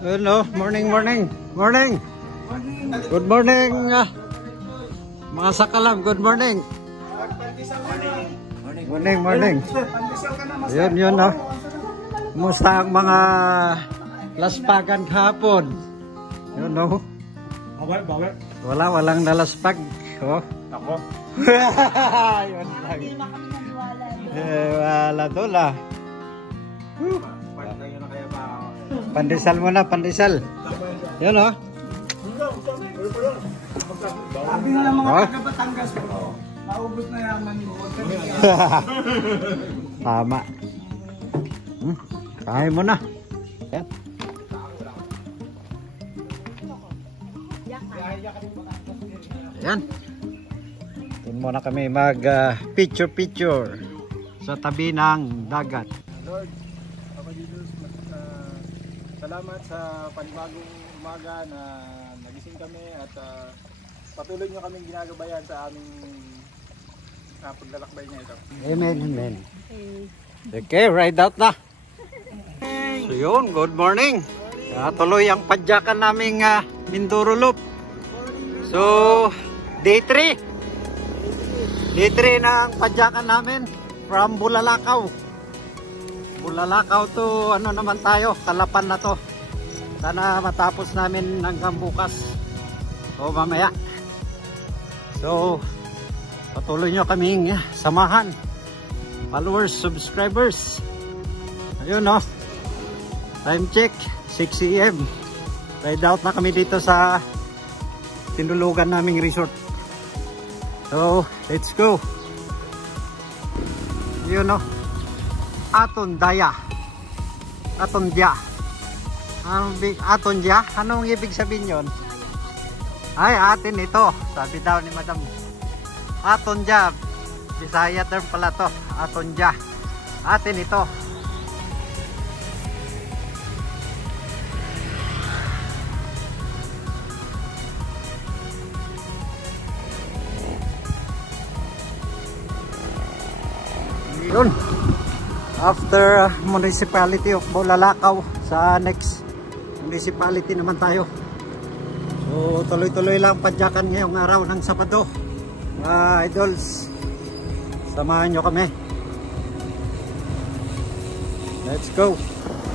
Hello, morning. Good morning, mga sakalab, good morning. Morning. Yun, no? Kumusta ang mga laspagan kahapon? Yun, no? Walang nalaspag. Oh. Ako? Yun lang. Wala dola. Pandesal muna, pandesal. Yun, no? Sabi na lang mga taga-Batangas ko, maubos na yaman mo. Tama. Kain mo na. Yan. Yan. Doon muna kami mag picture sa tabi ng dagat. Lord, Papa Jesus, salamat sa panibagong umaga na nagising kami at patuloy nyo kaming ginagabayan sa aming paglalakbay niya ito. Amen. Okay, ride out na. So yun, good morning. Tuloy ang padyakan naming Mindoro Loop. So, day 3 na ang padyakan namin from Bulalakaw to ano naman tayo, Kalapan na to. Sana matapos namin hanggang bukas o mamaya. So, patuloy nyo kaming samahan, followers, subscribers. Ayun, no? Time check 6 AM. Ride out na kami dito sa tinulugan naming resort. So, let's go. Yun, no? Atondya. Atondya? Anong ibig sabihin yun? Ay, atin ito. Sabi daw ni Madam. Atondya. Bisaya term pala to. Atondya. Atin ito. Yun. After municipality of Bulalakaw, sa next municipality naman tayo. So tuloy-tuloy lang padyakan ngayong araw ng Sabado. Idols, samahan nyo kami. Let's go.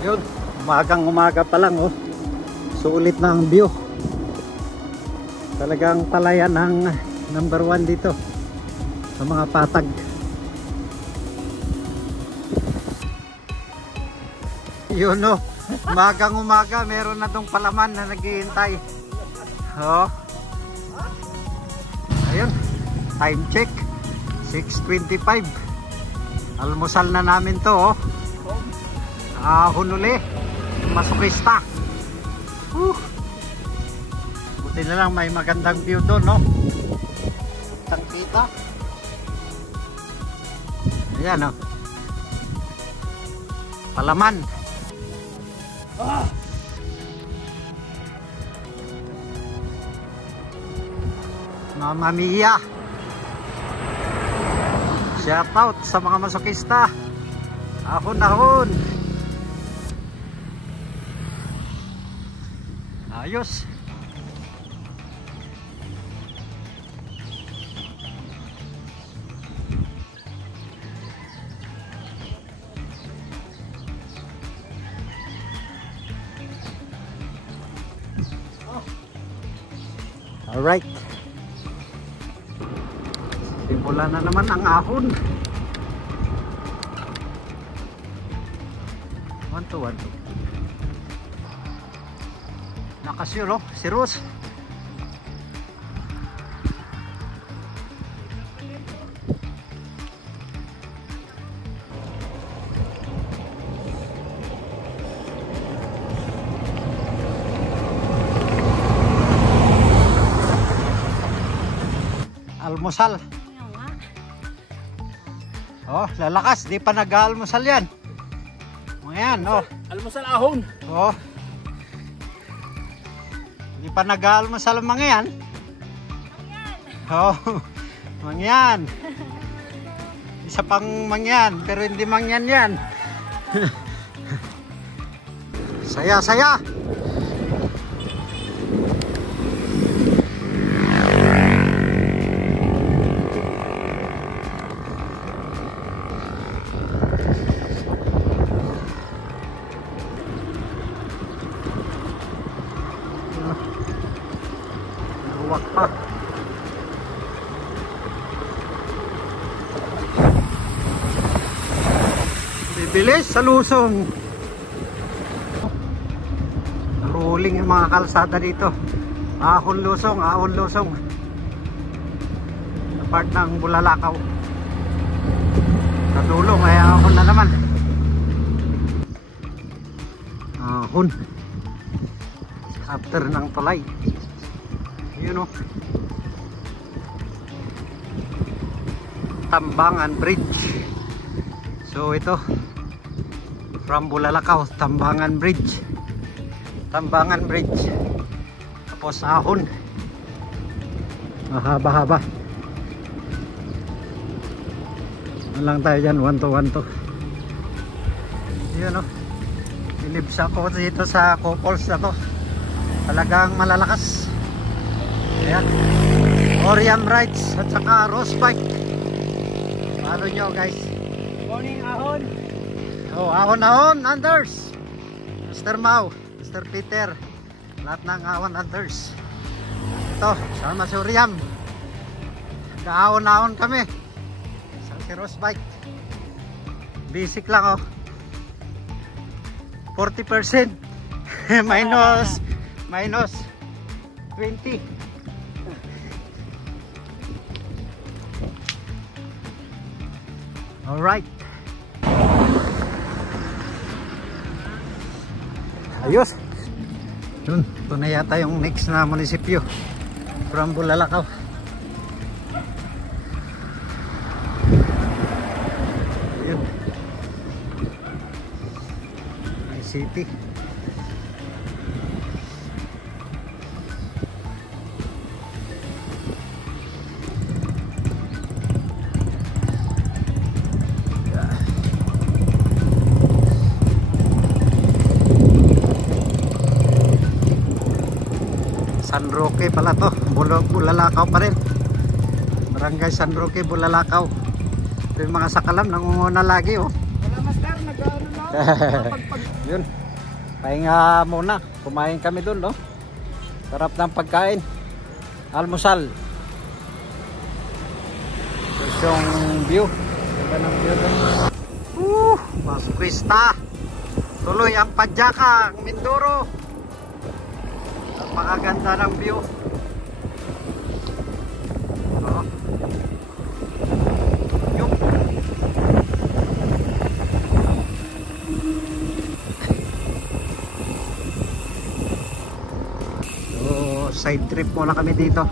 Yun, umaga pa lang, oh. Sulit na ang view. Talagang palayan ang number 1 dito sa mga patag. Yun, no, umaga meron na tong palaman na naghihintay. Oh. Ayun, time check 6:25. Almusal na namin to, oh. Hunuli, masukista. Buti na lang may magandang view doon, no? Kita. Ayan, no? Palaman. Mamma Mia. Shout out sa mga masokista. Ahon. Ayos. Alright. Simula na naman ang ahon. 1-2. Nakasyuro, si Rose. Almusal. Oh, lalakas, di pa nag-almusal yan. Ayan, oh. Almusal ahon. Oh. Di pa nag-almusal ang mga yan. Oh, mangyan. Isa pang mangyan, pero hindi mangyan yan. Saya. lawak pa. Bibilis sa lusong. Rolling yung mga kalsada dito. Ahon lusong, ahon lusong. Sa part ng Bulalakaw. Sa dulo, may ahon na naman. Ahon. After ng tulay. Yun o. Tambangan Bridge. So ito. From Bulalakaw, Tambangan Bridge. Tambangan Bridge. Tapos ahon. Mahaba-haba. Lang tayo dyan, 1 to 1 to. Yun o. Binibsa ko dito sa couples na to. Talagang malalakas. Ayan. Oriam rides at saka Rose bike. Paano nyo guys? Morning, ahon. Oh, ahon-ahon, Anders. Mr. Mau, Mr. Peter. Lahat ng ahon, Anders. Ito, sama si Oriam. Kaahon-ahon kami. Sa si Rose bike. Basic lang oh. 40%. minus 20. Alright. Ayos. Yun, ito na yata yung next na munisipyo from Bulalakaw. Yun. May city. San Roque pala to, Bulalakaw pa rin. Barangay San Roque, Bulalakaw. Ito yung mga sakalam, nangunguna lagi oh. Wala master, nag-ano lang. Yun, pahinga muna. Kumain kami dun no. Sarap ng pagkain. Almusal. Tapos yung view. Ganda ng view dun. Masukwista. Tuloy ang Padyaka, Mindoro. Napakaganda ng view. Oh. Yung. So, side trip muna kami dito.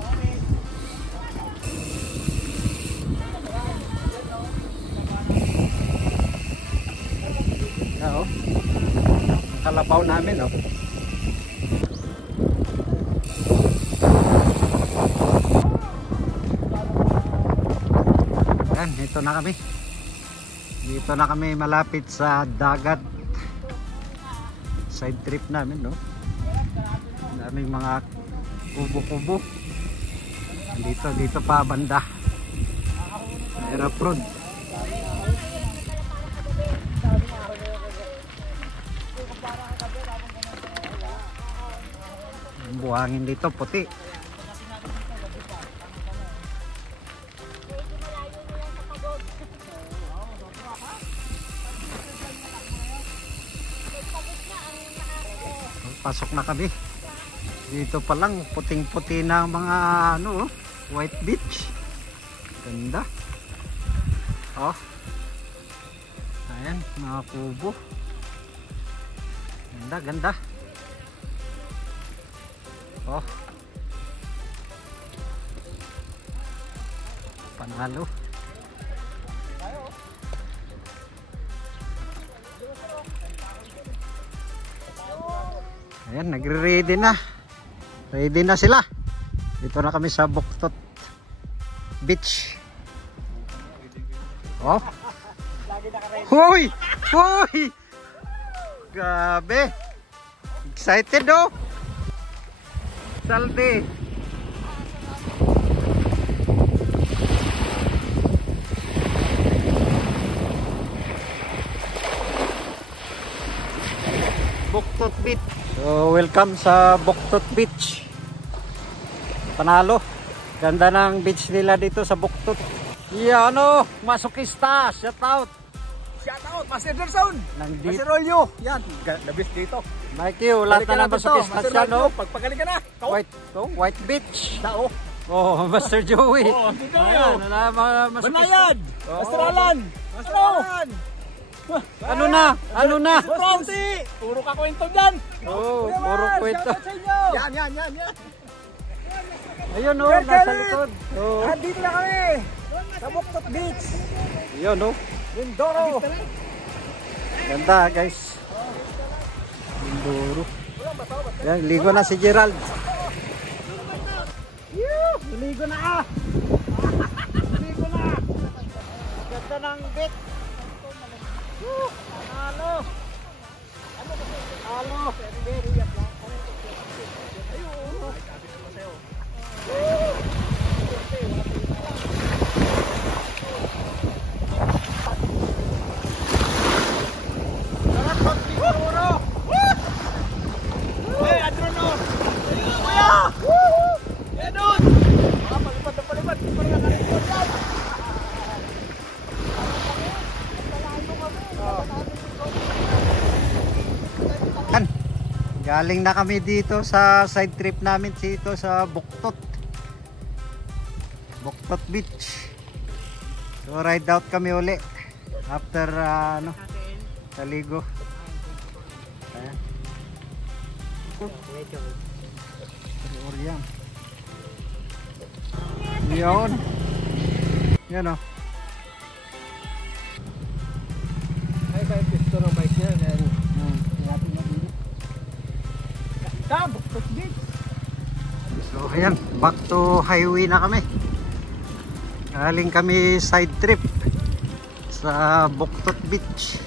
Oo. Kalabaw namin oh. Dito na kami. Dito na kami malapit sa dagat. Side trip namin, no? Daming mga kubo-kubo. Dito pa banda. Aeroprod. Ang buhangin dito puti. Pasok na kami. Dito pa lang puting-puti na mga ano, white beach. Ganda. Oh. Ayan, mga kubo. Ganda, ganda. Oh. Panalo. Ayan, nagre-ready na. Ready na sila. Dito na kami sa Buktot Beach. Oh. Hoy! Hoy! Grabe. Excited oh. Salty. Buktot Beach. So, welcome sa Buktot Beach. Panalo. Ganda ng beach nila dito sa Buktot. Yan o, masukista. Shout out. Shout out, Master Anderson. Nandito. Master Rolyo. Yan, the best dito. Mikey, lahat na ng masukista siya, no? Pagpagaling ka na. White beach. Tao. Oh, Master Joey. Oh, Master Joey. Ayan, masukista. Banayad. Astralan. Astralan. Ano na? Bounty. Puro ka kwento dyan. Oh, puro kwento. Yan. Ayun o, nasa likod. Oh. Dito na kami. Sa Buktot Beach. Ayun o. Mindoro. Ganda guys. Mindoro. Yan, ligo na si Gerald. Ligo na. Ligo na. Ganda ng beach. Halo. Galing na kami dito sa side trip namin dito sa Buktot Beach. So ride out kami uli after taligo. Ayan. Yan o. Ay, kahit pisto ng bike niya. So ayan, back to highway na kami. Galing kami side trip sa Buktot Beach.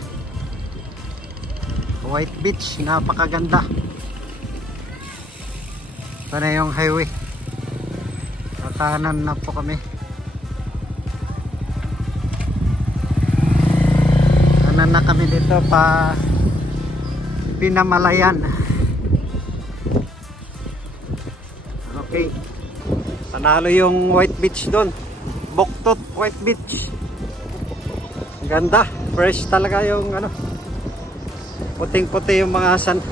White Beach, napakaganda. Ito na yung highway. Kakanan na po kami. Kanan na kami dito pa Pinamalayan. Okay. Panalo yung White Beach doon. Buktot White Beach. Ganda. Fresh talaga yung puting-puti yung mga asan.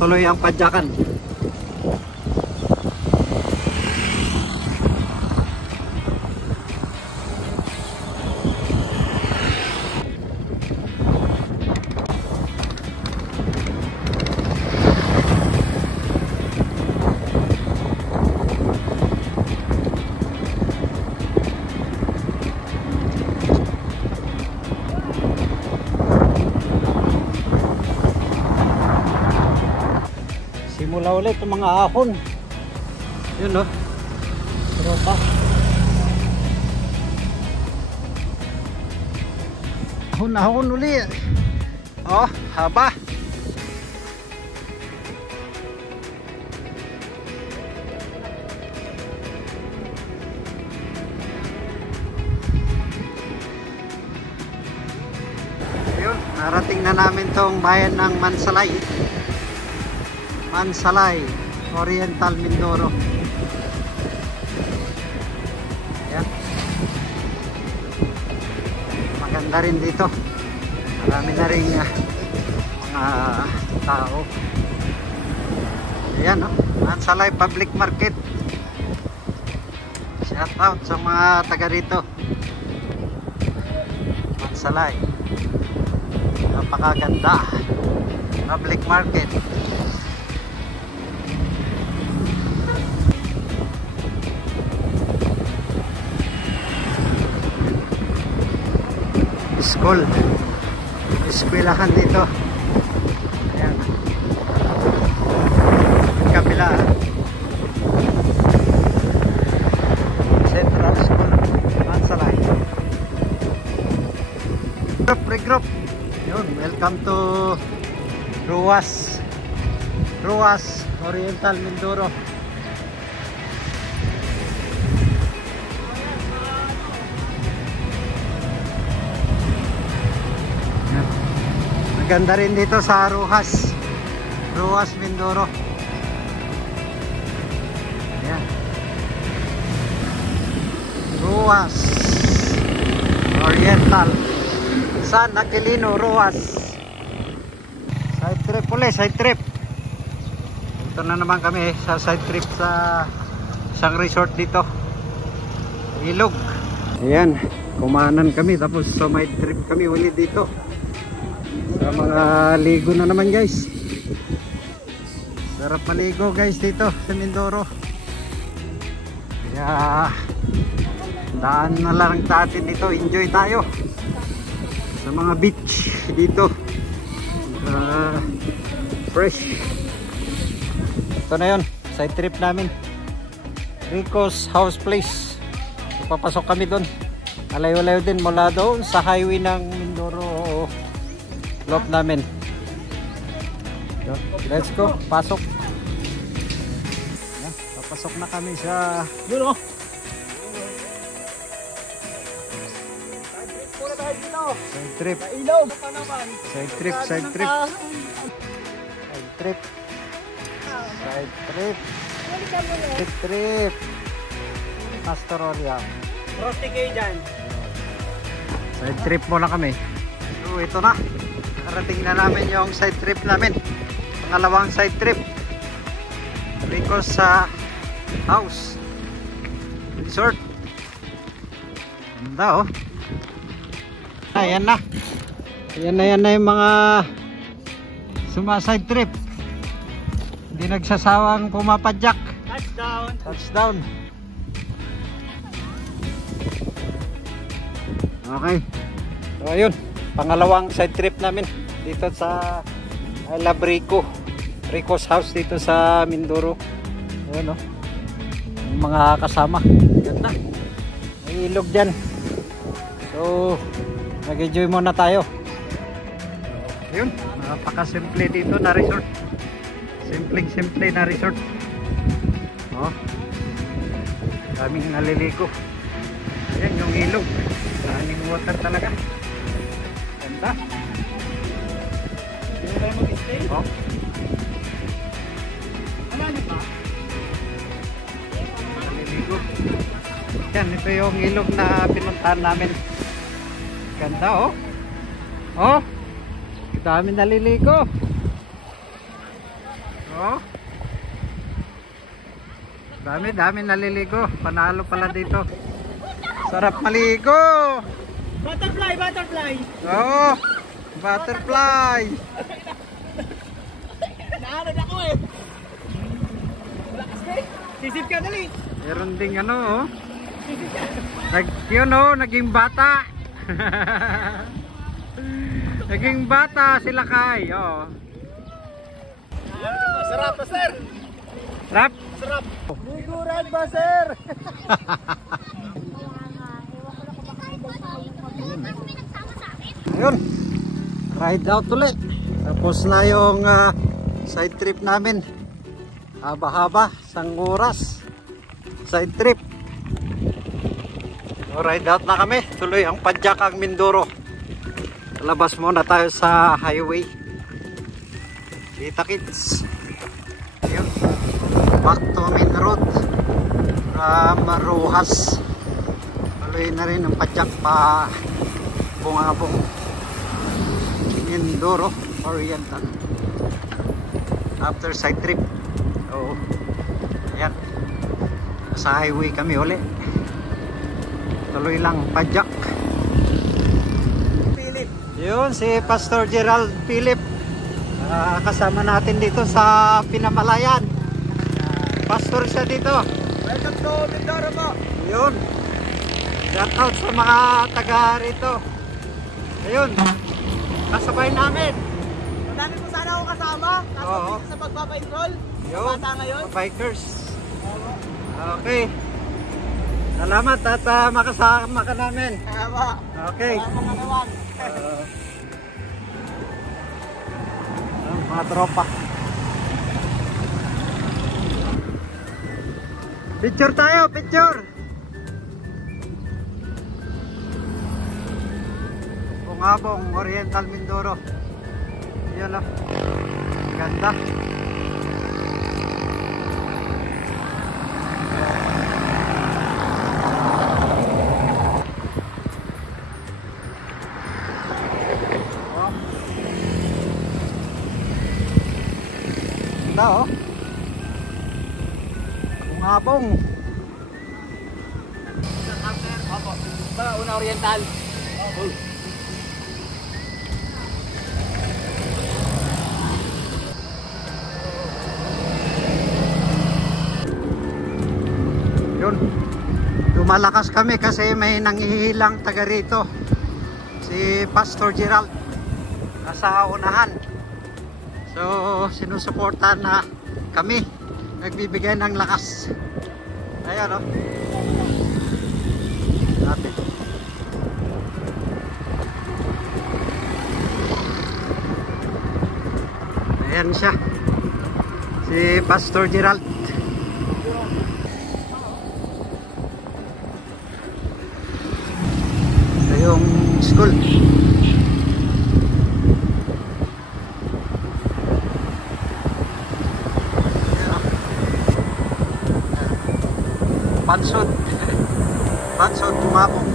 Tuloy ang padyakan. Simula ulit yung mga ahon. Yun o. Tropa. Ahon ulit. Oh, haba. Yun, narating na namin tong bayan ng Mansalay, Oriental Mindoro. Ayan. Maganda rin dito. Marami na rin mga tao. Ayan, Mansalay Public Market. Shout out sa mga taga rito. Mansalay. Napakaganda. Public Market. School. Eskwelahan dito. Ayan. Kabila. Central School. Mansalay. Regroup. Yun, welcome to Ruas Oriental Mindoro. Maganda rin dito sa Ruas Mindoro. Roas Oriental, San Aquilino Roas. Side trip ulit, side trip. Ito na naman kami sa side trip sa isang resort dito, Ilog. Ayan, kumanan kami tapos so may trip kami ulit dito sa mga ligo na naman guys. Sarap maligo guys dito sa Mindoro. Kaya daan na lang natin dito, enjoy tayo sa mga beach dito. Fresh. Ito na yun, side trip namin, Rico's House Place. So, papasok kami doon, alayo-layo din mula doon sa highway ng Mindoro lot namin. So, let's go, pasok. Yan, papasok na kami sa yun, oh. Side trip. Side trip, side trip. Side trip. Side trip. Side trip. Pastoral. Prosti kayo dyan. Side trip muna kami. So ito na. Nakarating na namin yung side trip namin. Pangalawang side trip. Rico's House Resort. Ganda, oh. Ayan na. Ayan na yung mga side trip. Hindi nagsasawang pumapadyak. Touchdown. Touchdown. Okay. So ayun, pangalawang side trip namin dito sa I Love Rico. Rico's House dito sa Mindoro. Ayun, oh. Yung mga kasama. Ganda. May ilog dyan. So nag-enjoy muna tayo. Ayun, napaka-simple dito na resort. Simple na resort. Oh. Daming naliligo. Ayan yung ilog. Running water talaga. Ganda. Hindi tayo mag-stay? Oh. Wala niyo pa? Naliligo. Yan, ito yung ilog na pinuntahan namin. Ganda, oh. Oh. Dami naliligo. Oh. Dami naliligo. Panalo pala dito. Sarap maligo. Butterfly, butterfly. Oh. Butterfly. Naanod ako eh. Sisip ka dali. Meron ding ano, oh. Yun, oh, naging bata. Naging bata sila Kay, oh. Sarap pa sir. Sarap. Sarap. Liguran ba sir? Ayun. Ride out ulit. Tapos na yung side trip namin. Haba-haba, isang oras. Side trip. So, ride out na kami. Tuloy ang padyak ang Mindoro. Labas muna tayo sa highway. Kita kids. Ayun. Back to main road. Rojas. Tuloy na rin ang padyak pa bungabong. Mindoro Oriental. After side trip. So, ayan. Sa highway kami uli. Tuloy lang padyak. Yun si Pastor Gerald Philip, kasama natin dito sa Pinamalayan. Pastor siya dito. Welcome to Mindoro po. Yun. Shout out sa mga taga rito. Ayun. Kasabay namin. Madami po sana ako kasama. Oo. Sa pagpapainroll. Yun. Bata ngayon. Bikers. Okay. Salamat at makasama ka namin. Tama. Okay. Mga tropa. Picture tayo, picture. Bungabong Oriental Mindoro. Yan lang. Ganda. Ganda oh. Bungabong. Una Oriental. Yun. Lumalakas kami kasi may nangihilang taga rito. Si Pastor Gerald. Nasa unahan. So, sinusuportahan na kami. Nagbibigay ng lakas. Ayan o. Natin. Ayan siya. Si Pastor Gerald. Ito yung school. Bansod. Bansod, Bungabong.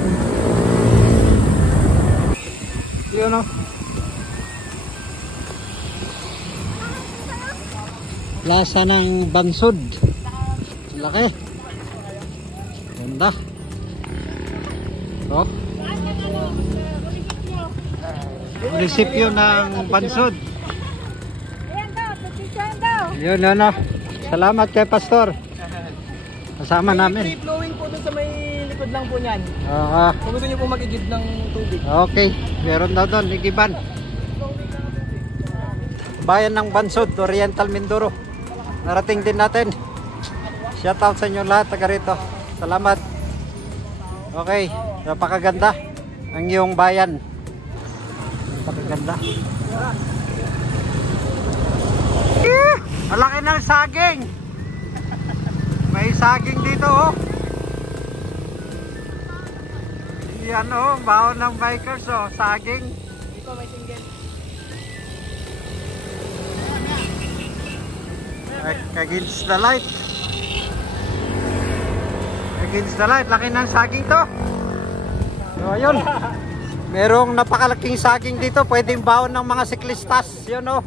Yun o. Plaza ng Bansod. Laki. Ganda. O. Munisipyo ng Bansod. Yun ano. Salamat kay Pastor. Kasama namin. Free flowing po dun sa may likod lang po niyan. Kung gusto niyo po mag-igib ng tubig. Okay, meron daw doon, igiban. Bayan ng Bansod, Oriental Mindoro. Narating din natin. Shout out sa inyo lahat, taga rito. Salamat. Okay, napakaganda ang iyong bayan. Napakaganda. Malaki ng saging. May saging dito oh. Yan oh, baon ng bikers oh, saging. Dito may single. Against the light. Against the light, laki ng saging to. So ayun. Merong napakalaking saging dito, pwedeng baon ng mga siklistas. Yun oh.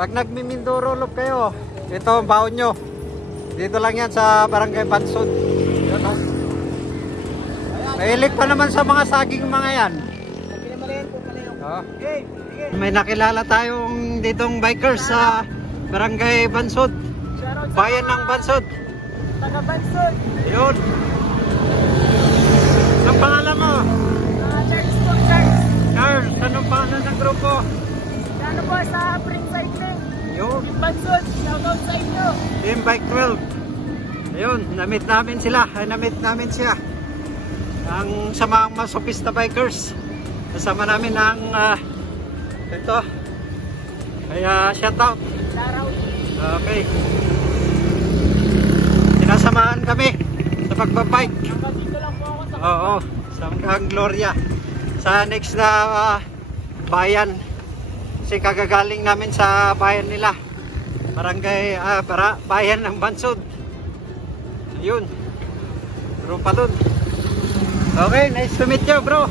Pag nagmiminduro loop kayo, ito ang baon nyo. Dito lang yan sa Barangay Bansod. Yun o. Mahilig pa naman sa mga saging mga yan. Oh. May nakilala tayong ditong bikers sa Barangay Bansod. Bayan ng Bansod. Taga Bansod. Yun. Anong pangalan mo? Charles po, Charles. Charles, anong pangalan ng grupo? Ano po sa Spring Cycling. Yun. Bansod, shoutout sa inyo. Team Bike 12. Ayun, namit namin sila. Ay, namit namin siya. Ang sama masopista bikers. Kasama namin ang ito. Kaya shout out. Okay. Sinasamahan kami sa pagbabike. Dito lang po ako sa Oo, sa hanggang Gloria. Sa next na bayan. Kasi kagagaling namin sa bayan nila. Barangay, bayan ng Bansod. Ayun. Bro pa dun. Okay, nice to meet you bro.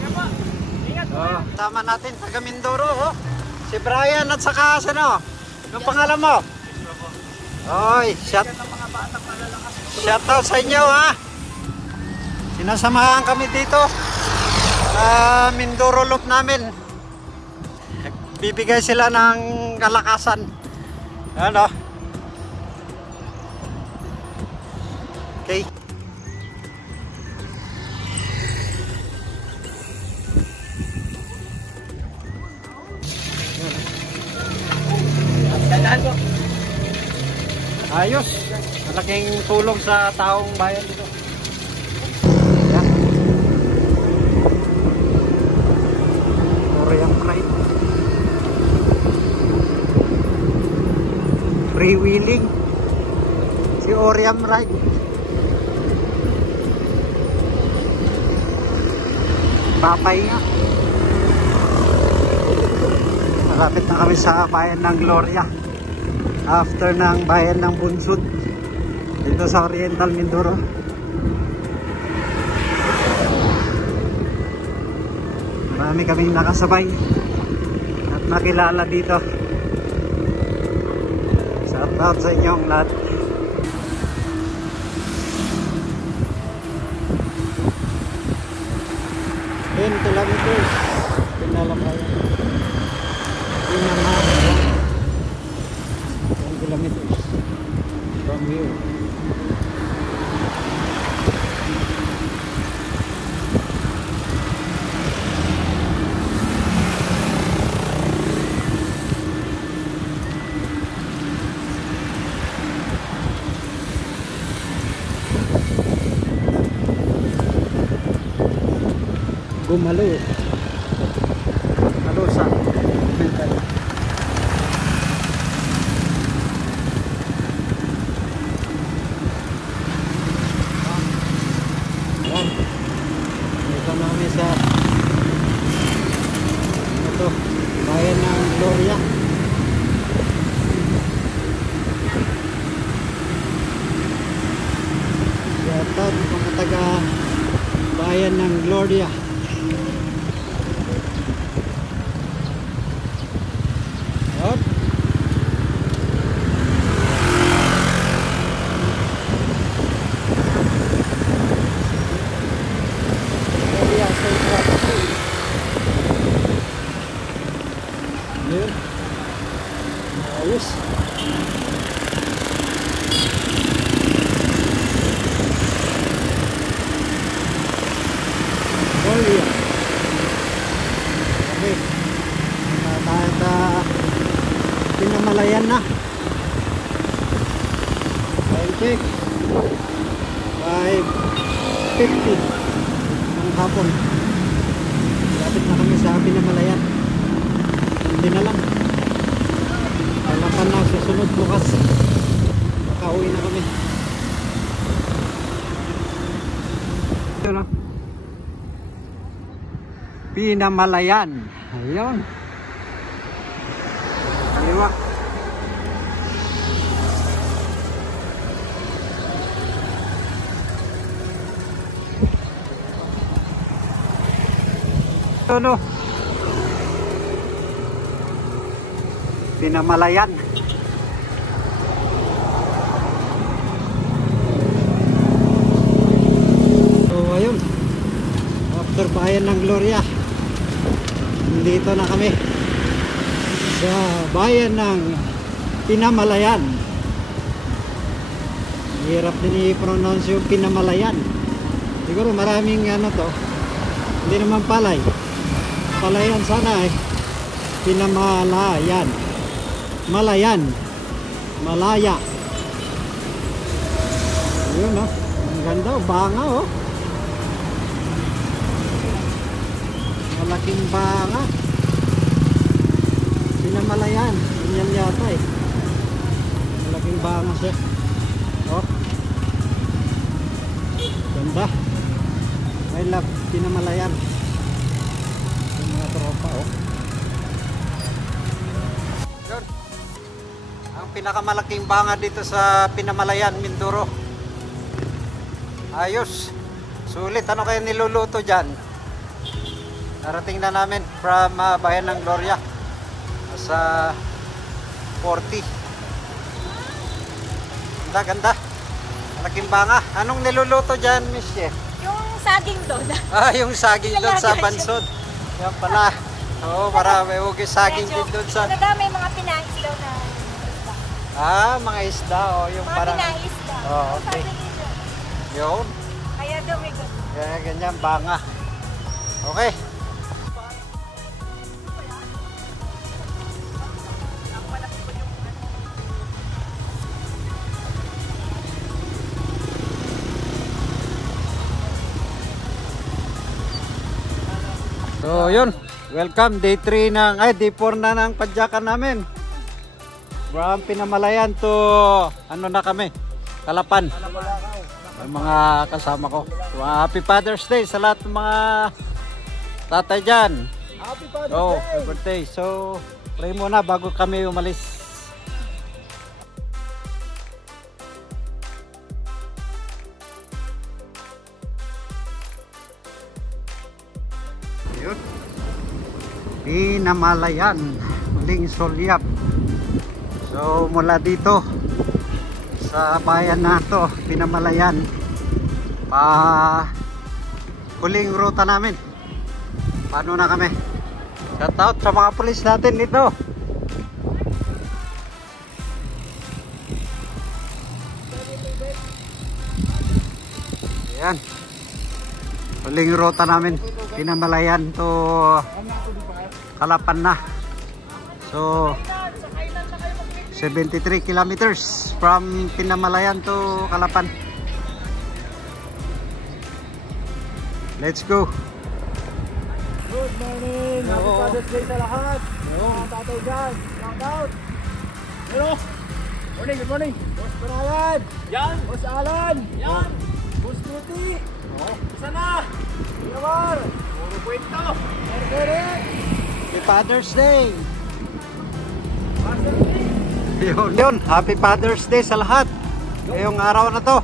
Ingat po. Tama natin, taga Mindoro oh. Si Brian at saka ano? Anong pangalan mo? Oy, shout out sa inyo ha. Sinasamahan kami dito. Mindoro loop namin. Bibigay sila ng kalakasan. Ano? Okay. Ayos. Malaking tulong sa taong bayan dito. Yan. Oriam Ride. Freewheeling. Si Oriam Ride. Papay nga. Malapit na kami sa bayan ng Gloria. After ng bayan ng Bansod dito sa Oriental Mindoro. Marami kaming nakasabay at nakilala dito. Shout out sa inyong lahat. 10 kilometers pinalakayan. Pinamalayan 10 kilometers from here. Gumalo sa mental. Yan, ito na kami sa ito, bayan ng Gloria. Yata mga taga bayan ng Gloria. Ayos. Gloria. Okay. Pinamalayan na. Time check. 5:50 ng hapon. Lapit na kami sa Pinamalayan. Hindi na lang. Alapan na susunod bukas. Makauwi na kami. Ito na. Pinamalayan. Ayun. Kaliwa. Ito no. Pinamalayan. So ayun, after bayan ng Gloria, dito na kami sa bayan ng Pinamalayan. Hirap din i-pronounce yung Pinamalayan. Siguro maraming ano to, hindi naman palay. Palayan sana eh. Pinamalayan. Malayan. Malaya. Yun oh. Ang ganda oh. Banga oh. Malaking banga. Pinamalayan. Ganyan yata eh. Malaking banga siya. Oh. Ganda. I love Pinamalayan. Yung mga tropa oh. Ang pinakamalaking banga dito sa Pinamalayan, Mindoro. Ayos. Sulit. Ano kaya niluluto dyan? Narating na namin from bayan ng Gloria. Sa 40. Ganda, ganda. Malaking banga. Anong niluluto dyan, Miss Che? Yung saging doon. Yung saging doon sa Bansod. Yan pala. Oo, marami. Huwag yung saging din doon sa... May mga pinais daw na isda. Mga isda. Yung mga parang... pinais daw. Okay. Yun. Kaya daw may ganun. Kaya ganyan, banga. Okay. So yun, welcome day 3 ng, day 4 na ng padyakan namin. From Pinamalayan to, ano na kami, Kalapan. Yung mga kasama ko. So, happy Father's Day sa lahat ng mga tatay dyan. Happy Father's Day! Happy birthday. So, pray muna bago kami umalis. Yun. Pinamalayan, muling sulyap. So mula dito sa bayan na to, Pinamalayan. Huling ruta namin. Paano na kami? Shout out sa mga pulis natin dito. Ayan. Huling ruta namin, Pinamalayan to Calapan na. So 73 kilometers from Pinamalayan to Calapan. Let's go. Good morning. Happy Father's Day sa lahat. Mga tatay dyan. Shout out. Hello. Morning, good morning. Boss Brian. Yan. Boss Alan. Yan. Boss Tuti. Sana. Yamar. Puro kwento. Eric. Happy Father's Day. Father's Day. Yun, Happy Father's Day sa lahat. Ngayong araw na to.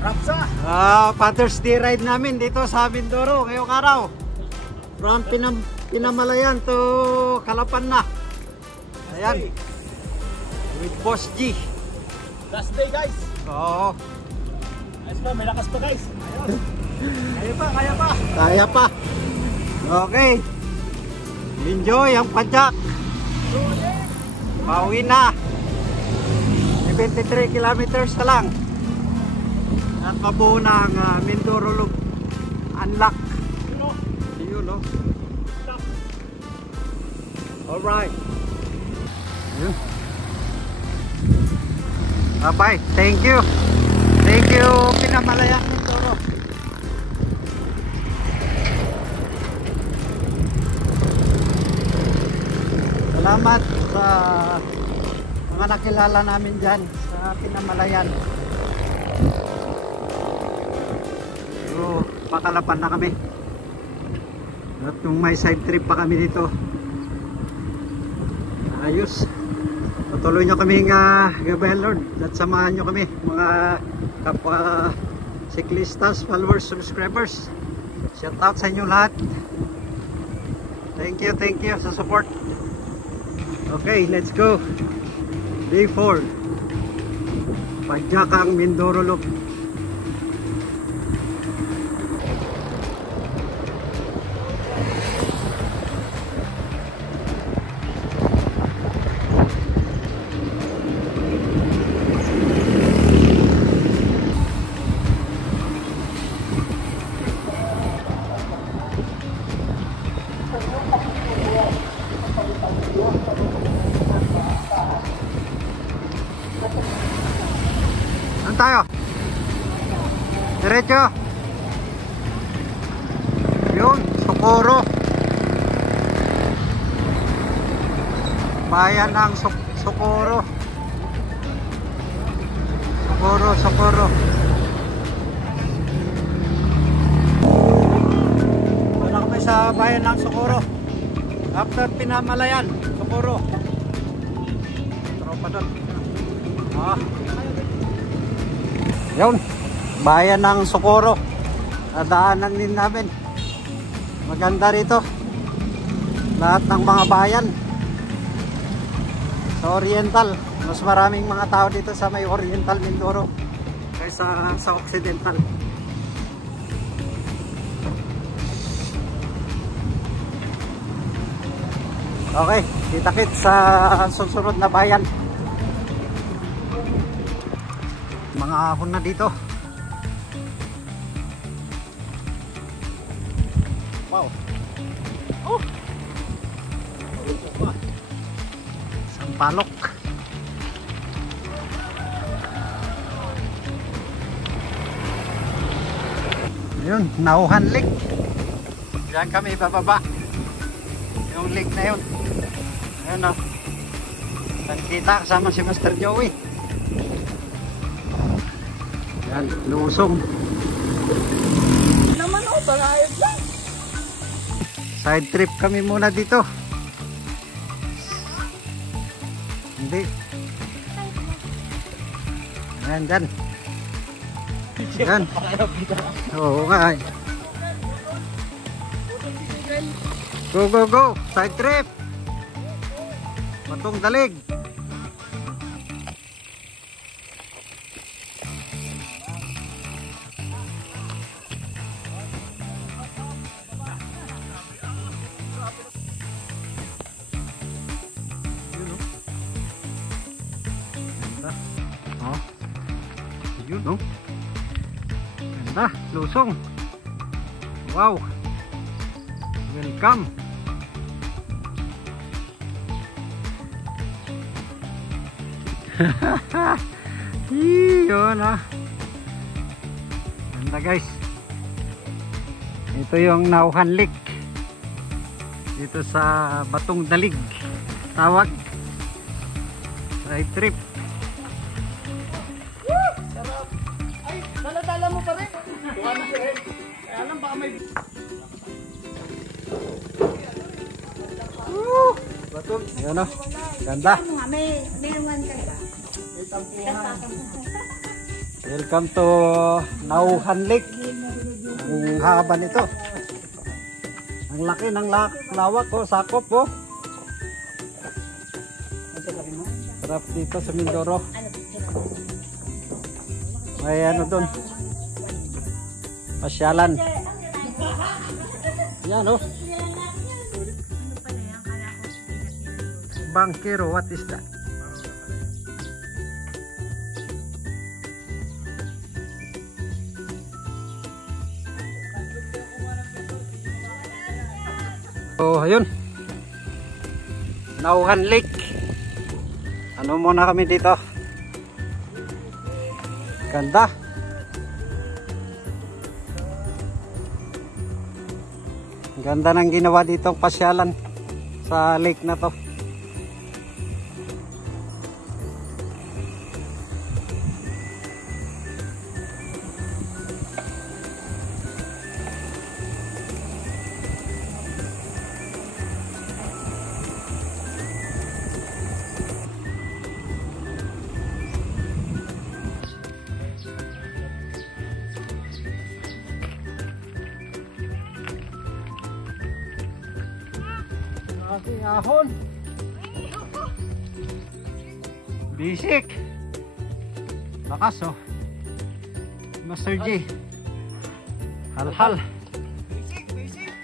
Rapsa. Father's Day ride namin dito sa Mindoro ngayong araw. From Pinamalayan to Calapan na. Ayan. With Boss G. Last day guys. Oo. Ayos pa, may lakas pa guys. Ayun. Kaya pa, kaya pa. Kaya pa. Okay. Enjoy ang padyak. Pauwi na. 23 kilometers na lang. At mabuo na ang Mindoro Loop. Unlock. Yun, no? Alright. Yun. Bye. Thank you. Thank you, Pinamalayan Mindoro. Salamat sa mga nakilala namin dyan sa Pinamalayan. So, pakalapan na kami. At yung may side trip pa kami dito. Ayos. Patuloy nyo kaming gabayan Lord. At samahan nyo kami mga kapwa siklistas, followers, subscribers. Shout out sa inyo lahat. Thank you sa support. Okay, let's go. Day 4. Padjakang Mindoro Loop. Tayo diretso yun, Socorro, bayan ng Socorro. Wala kami sa bayan ng Socorro after Pinamalayan. Socorro tropa doon. Yun, bayan ng Socorro. Nadaanan din namin. Maganda rito. Lahat ng mga bayan. Sa Oriental, mas maraming mga tao dito sa may Oriental Mindoro kaysa sa Occidental. Okay, kita-kits sa susunod na bayan. Mga ahon na dito. Wow. Oh. Sampalok. Ayun, Nauhan Lake. Diyan kami bababa. Yung lake na yun. Ayun o. Kita kasama si Master Joey. Yan, lusong. Naman o, parayos lang. Side trip kami muna dito. Hindi. Ayan, dyan. Yan. Oo nga. Go, go, go. Side trip. Patong Dalig. Oh. Yun, no? Ganda, lusong. Wow. Welcome. Yun, ah. Ganda, guys. Ito yung Nauhan Lake. Dito sa Batong Dalig. Tawag. Side trip. Sarap. Ay, dala-dala mo pa rin. Tuwa na siya rin. Kaya alam baka may... Batong. Ayan, oh. Ganda. May one ka ba? Welcome to Nauhan Lake. Ang haba nito. Ang laki ng lawak, oh, sakop, oh. Sarap dito sa Mindoro. May ano doon. Pasyalan. Yan, oh. Bangkero, what is that? So, ayun. Nauhan Lake. Ano muna kami dito? Ganda. Ganda ng ginawa dito pasyalan sa lake na to. Aking ahon. Bisik. Lakas, oh. Master J. Hal-hal. Basic.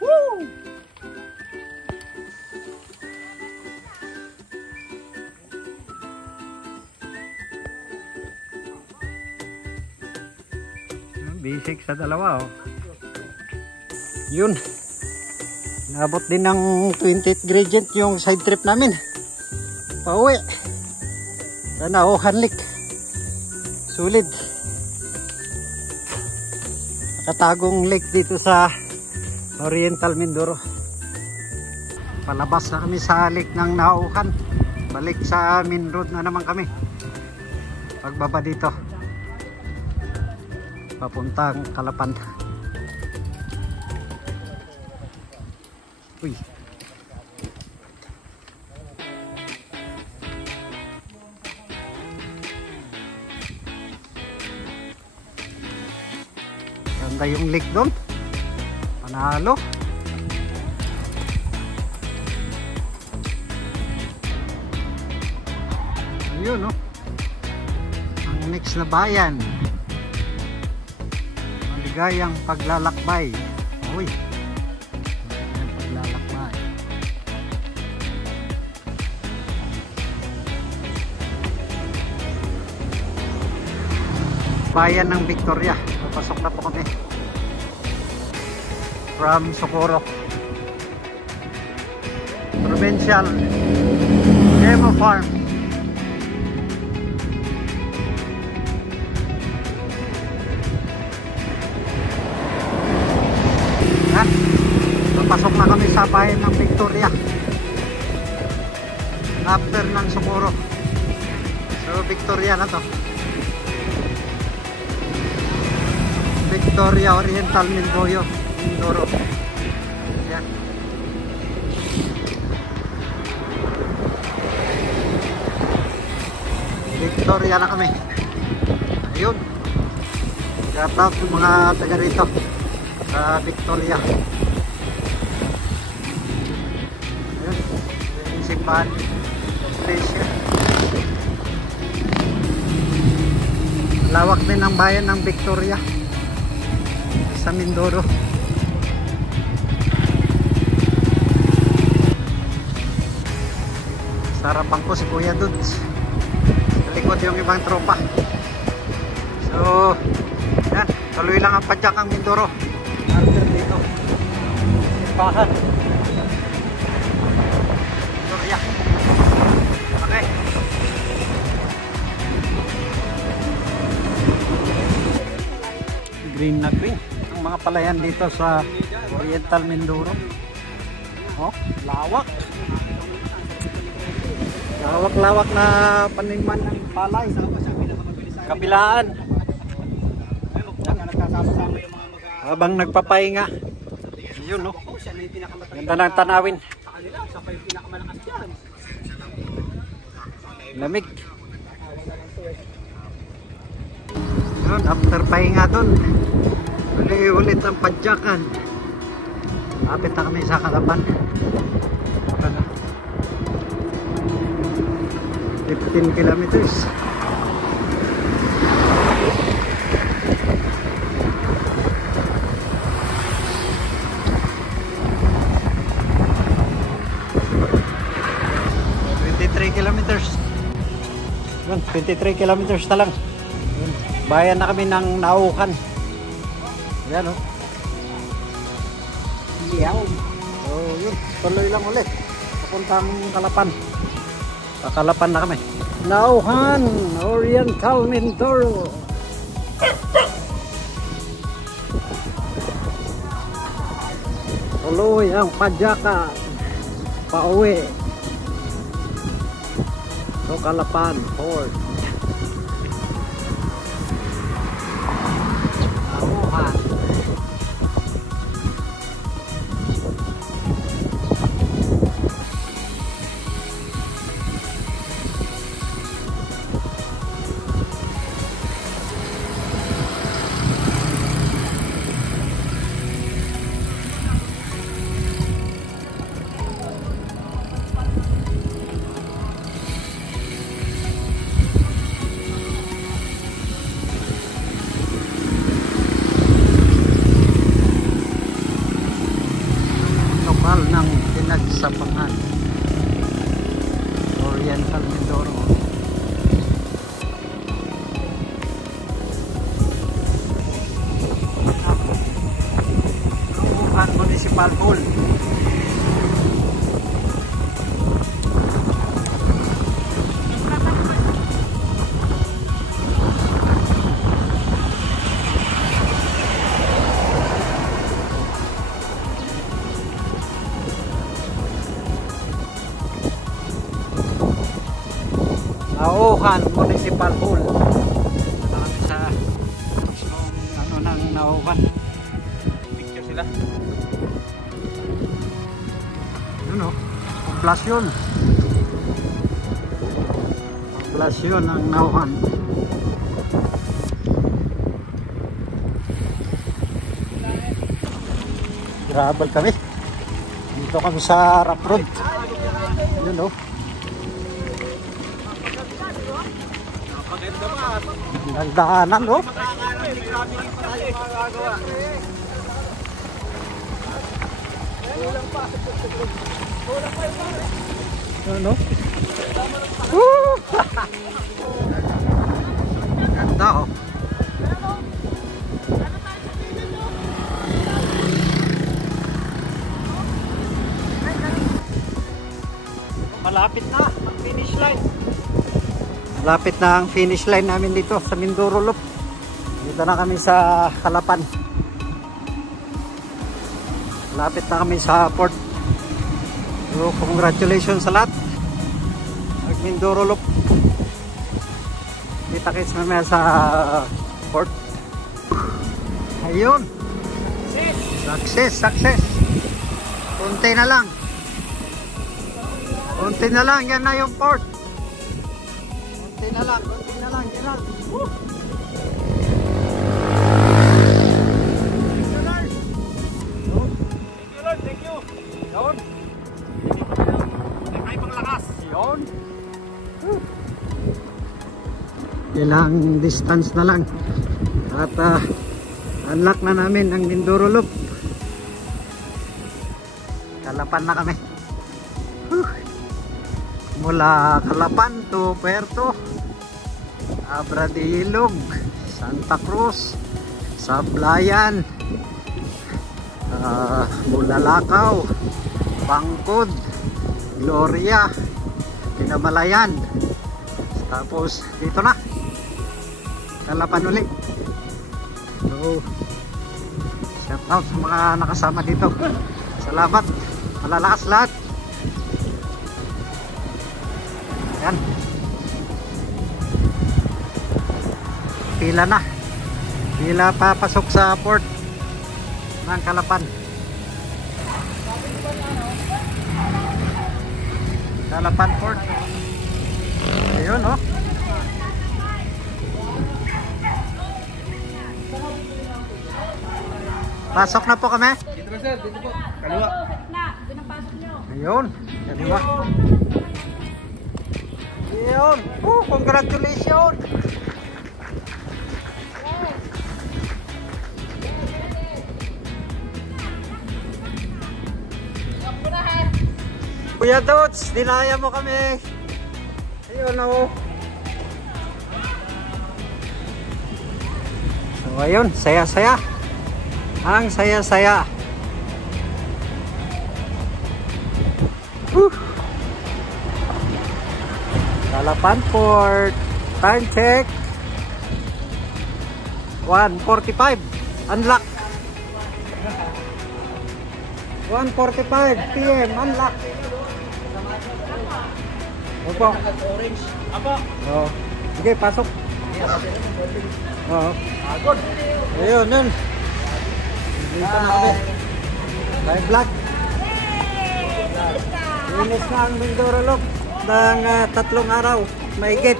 Woo! Bisik sa dalawa, oh. Yun. Nabot din ng 20th gradient yung side trip namin. Pauwi. Sa Nauhan Lake. Sulit. Nakatagong lake dito sa Oriental Mindoro. Palabas na kami sa lake ng Nauhan. Balik sa main road na naman kami. Pagbaba dito. Papuntang Calapan. Uy. Ganda yung lake doon. Panalo. Ayun, no? Ang next na bayan. Maligayang paglalakbay. Uy. Bayan ng Victoria. Papasok na po kami from Socorro. Provincial Demo Farm. Yan. Papasok na kami sa bayan ng Victoria after ng Socorro. So Victoria na to. Victoria Oriental Mindoro. Yan. Victoria na kami. Ayun. Shout out yung mga taga rito sa Victoria. Ayun. Yung simbahan. Iglesia. Lawak din ang bayan ng Victoria sa Mindoro. Sa harapan ko si Kuya Dudes. Sa likod yung ibang tropa. So, yan. Tuloy lang ang padyak ang Mindoro. Harder dito. Pahan. Sorya. Okay. Green na green. Ang mga palayan dito sa Oriental Mindoro. Oh, lawak. Lawak-lawak na paniman ng palay. Kabilaan. Habang nagpapahinga. Yun, no? Ganda ng tanawin. Lamig. Yun, after pahinga dun, ulit ang padyakan. Lapit na kami sa Calapan. 15 kilometers. Yun, 23 kilometers na lang. Yun, bayan na kami ng Naukan. Ayan, oh. Iyaw. So, yun, tuloy lang ulit. Papuntang Calapan. Kakalapan na kami. Naukan, Oriental Mindoro. Tuloy ang padyakan. Pauwi. So, Calapan, Port. Naukan. Ng pinagsapangan Oriental Mindoro. Naukan Municipal Hall. Naukan Municipal Hall. Kami sa ano ng Naukan. Picture sila. Yun, o. Poblasyon. Poblasyon ng Naukan. Gravel kami. Dito kami sa Rough Road. Yun, o. Nagdaanan, no? Ano? Ganda, oh. Malapit na ang finish line. Lapit na ang finish line namin dito sa Mindoro Loop. Dito na kami sa Calapan. Lapit na kami sa port. So, congratulations sa lahat. Ang Mindoro Loop. Kita-kits namin sa port. Ayun. Success. Kunti na lang. Yan na yung port. Konti na lang, Gerald. Woo! Thank you. Yun. May panglakas. Yun. Ilang distance na lang. At unlock na namin ang Mindoro Loop. Calapan na kami. mula Calapan to Puerto, Abra de Ilog, Santa Cruz, Sablayan, Bulalakaw, Bangkod, Gloria, Pinamalayan. Tapos dito na Calapan ulit. So, shout out sa mga nakasama dito. Salamat, malalakas lahat. Yan, pila na, pila papasok sa port ng Calapan. Calapan Port. Ayun, oh. Pasok na po kami. Dito na sir, dito po. Kaliwa. Ayun, kaliwa. Ayun. Congratulations. Kuya Dots, dinaya mo kami. Ayun, oh. So, ayun, saya-saya. Ang saya-saya. Calapan Port. Time check 1:45. Unlock 1:45 PM. Unlock. Opo. Orange. Apo. Oh. Sige, pasok. Oo. Ayun, yun. Dito na kami. Live vlog. Linis na ang Mindoro Loop ng 3 araw. Mahigit.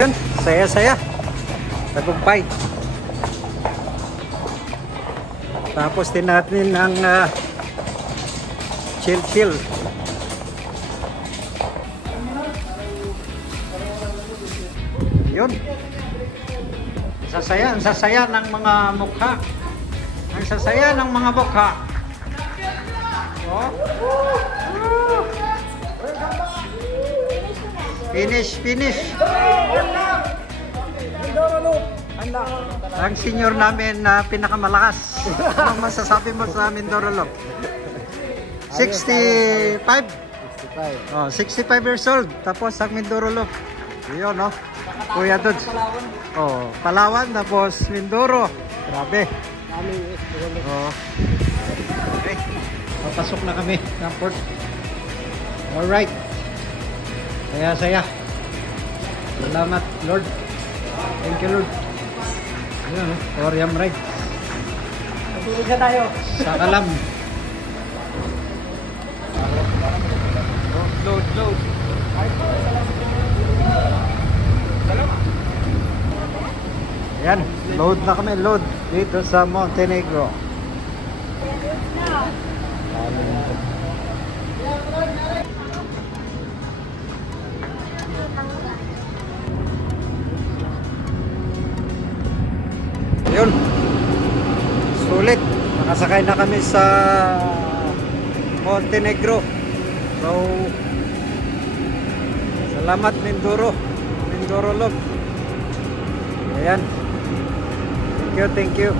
Yun, saya-saya. Tagumpay. Tapos din natin ang chill-chill. Yun. Ang sasaya ng mga mukha. Ang sasaya ng mga mukha. Oh. Finish. Ang senior namin na pinakamalakas. Anong masasabi mo sa Mindoro Loop? 65? 65. Oh, 65 years old. Tapos ang Mindoro Loop. Yun, no? Kuya Dods. Oh, Palawan, tapos Mindoro. Grabe. Oh. Okay. Papasok na kami ng port. Alright. Saya-saya. Salamat, Lord. Thank you, Lord. Ayun, Oriam Ride. Matulog na tayo. Sa Kalam. Load. Ayan, load na kami, load dito sa Montenegro. Ayun, sulit, nakasakay na kami sa Montenegro. So, salamat Mindoro Loop. Ayan. Thank you.